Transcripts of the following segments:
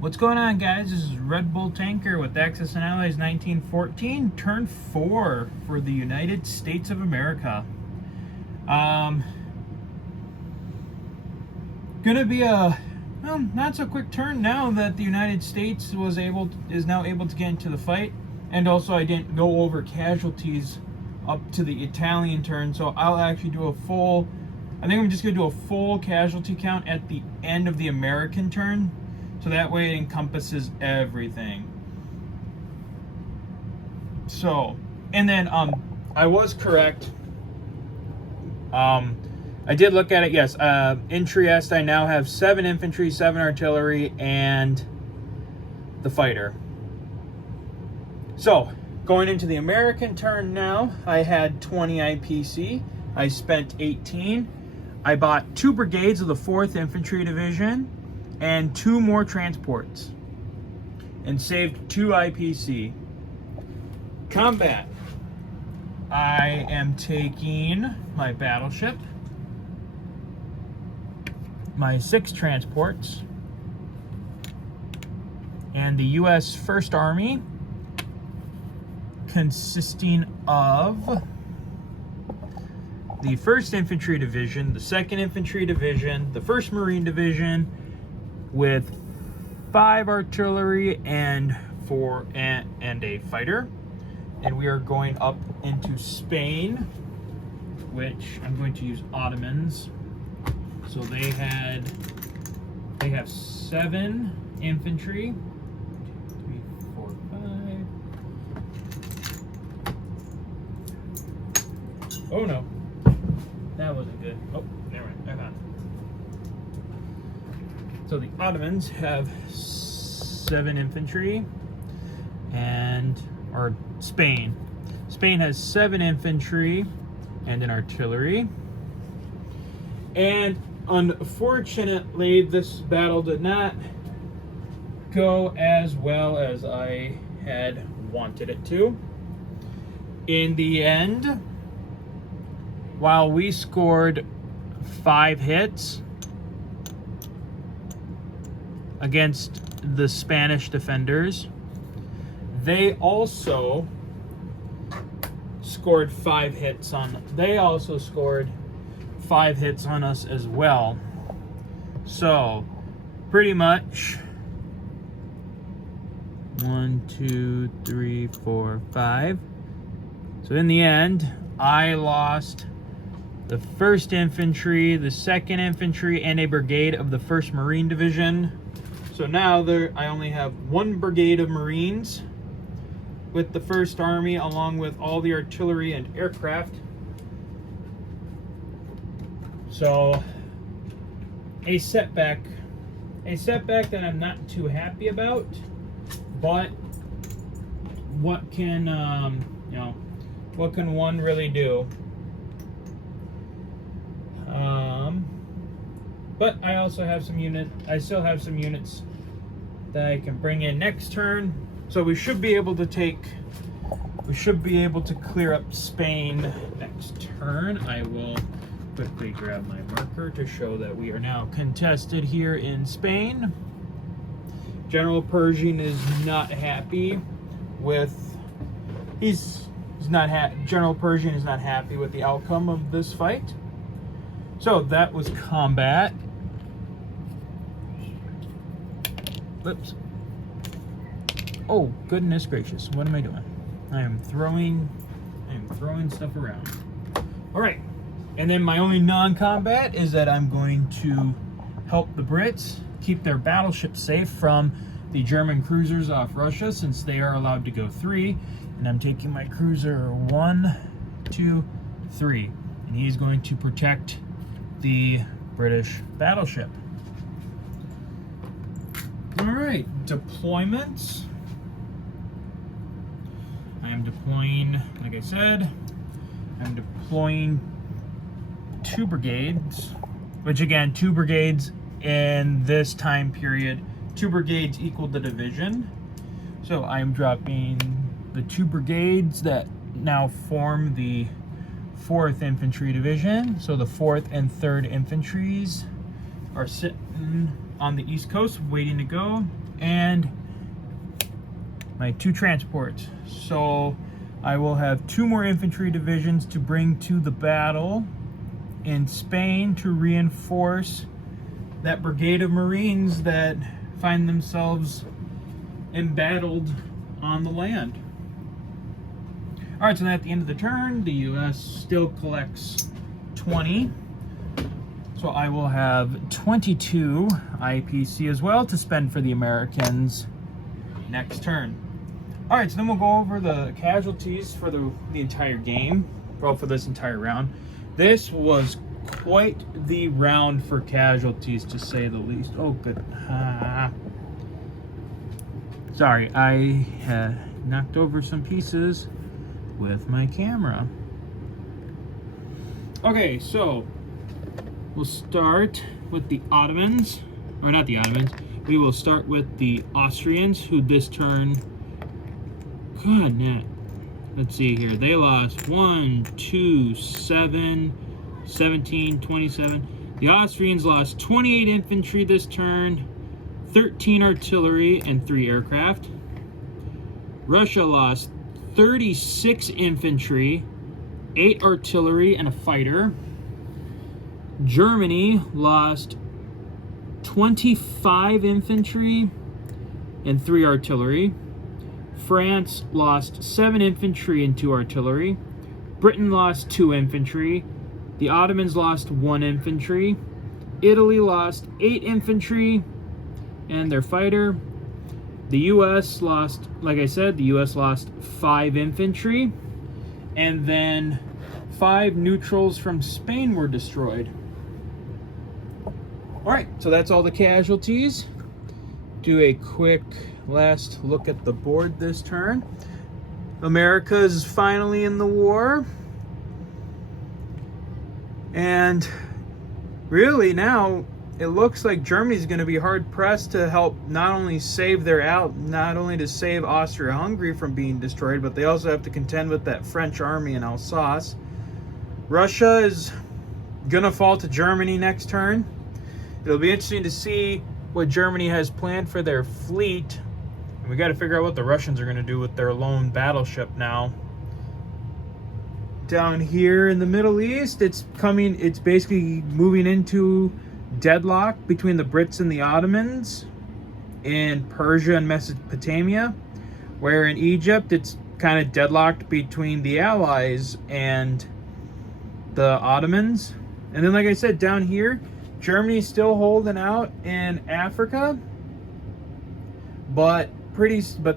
What's going on, guys? This is Red Bull Tanker with Axis and Allies 1914, turn 4 for the United States of America. Gonna be a not so quick turn now that the United States is now able to get into the fight, and also I didn't go over casualties up to the Italian turn, so I'll actually do a full. I think I'm just gonna do a full casualty count at the end of the American turn. So that way it encompasses everything. So, and then I was correct. I did look at it, yes. In Trieste, I now have 7 infantry, 7 artillery, and the fighter. So, going into the American turn now, I had 20 IPC. I spent 18. I bought 2 brigades of the 4th Infantry Division and 2 more transports and saved 2 IPC. Combat. I am taking my battleship, my 6 transports, and the US First Army, consisting of the 1st Infantry Division, the 2nd Infantry Division, the 1st Marine Division, with 5 artillery and a fighter. And we are going up into Spain, which I'm going to use Ottomans. So they have 7 infantry. 2, 3, 4, 5. Oh no, that wasn't good. Oh, never mind. I found it. So the Ottomans have 7 infantry, or Spain. Spain has 7 infantry and an artillery. And unfortunately, this battle did not go as well as I had wanted it to. In the end, while we scored 5 hits against the Spanish defenders, they also scored 5 hits on us as well. So pretty much 1, 2, 3, 4, 5. So in the end, I lost the 1st Infantry, the 2nd Infantry, and a brigade of the 1st Marine Division. So now I only have 1 brigade of Marines with the 1st Army, along with all the artillery and aircraft. So a setback that I'm not too happy about, but what can one really do? But I also have some I still have some units that I can bring in next turn. So we should be able to clear up Spain next turn. I will quickly grab my marker to show that we are now contested here in Spain. General Pershing is not happy with General Pershing is not happy with the outcome of this fight. So that was combat. Whoops. Oh, goodness gracious. What am I doing? I am throwing stuff around. All right. And then my only non-combat is that I'm going to help the Brits keep their battleships safe from the German cruisers off Russia, since they are allowed to go 3. And I'm taking my cruiser 1, 2, 3. And he's going to protect the British battleship. All right, deployments. I am deploying, like I said, I'm deploying 2 brigades, which again, 2 brigades in this time period, 2 brigades equal the division. So I'm dropping the 2 brigades that now form the 4th Infantry Division. So the 4th and 3rd Infantries are sitting on the East Coast waiting to go. and my 2 transports. So I will have 2 more infantry divisions to bring to the battle in Spain to reinforce that brigade of Marines that find themselves embattled on the land. All right, so then at the end of the turn, the U.S. still collects 20. So I will have 22 IPC as well to spend for the Americans next turn. All right, so then we'll go over the casualties for the entire game, well, for this entire round. This was quite the round for casualties, to say the least. Oh, good. Sorry, I knocked over some pieces with my camera. Okay, so we'll start with the Ottomans, or not the Ottomans. We will start with the Austrians, who this turn, God, Nat. Let's see here. They lost 1, 2, 7, 17, 27. The Austrians lost 28 infantry this turn, 13 artillery, and 3 aircraft. Russia lost 36 infantry, 8 artillery, and a fighter. Germany lost 25 infantry and 3 artillery. France lost 7 infantry and 2 artillery. Britain lost 2 infantry. The Ottomans lost 1 infantry. Italy lost 8 infantry and their fighter. The U.S. lost, like I said, the U.S. lost 5 infantry. And then 5 neutrals from Spain were destroyed. All right, so that's all the casualties. Do a quick last look at the board this turn. America's finally in the war. And really now it looks like Germany's going to be hard pressed to help not only save not only to save Austria-Hungary from being destroyed, but they also have to contend with that French army in Alsace. Russia is going to fall to Germany next turn. It'll be interesting to see what Germany has planned for their fleet. And we got to figure out what the Russians are going to do with their lone battleship now. Down here in the Middle East, it's basically moving into deadlock between the Brits and the Ottomans in Persia and Mesopotamia, where in Egypt it's kind of deadlocked between the Allies and the Ottomans. And then, like I said, down here, Germany's still holding out in Africa, but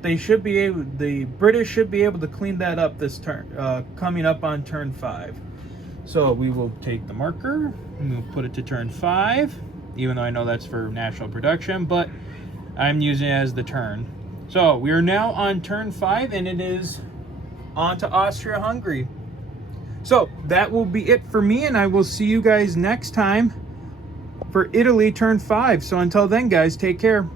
they should be able. The British should be able to clean that up this turn, coming up on turn 5. So we will take the marker and we'll put it to turn 5, even though I know that's for national production, but I'm using it as the turn. So we are now on turn 5, and it is on to Austria-Hungary. So that will be it for me, and I will see you guys next time for Italy turn 5. So until then, guys, take care.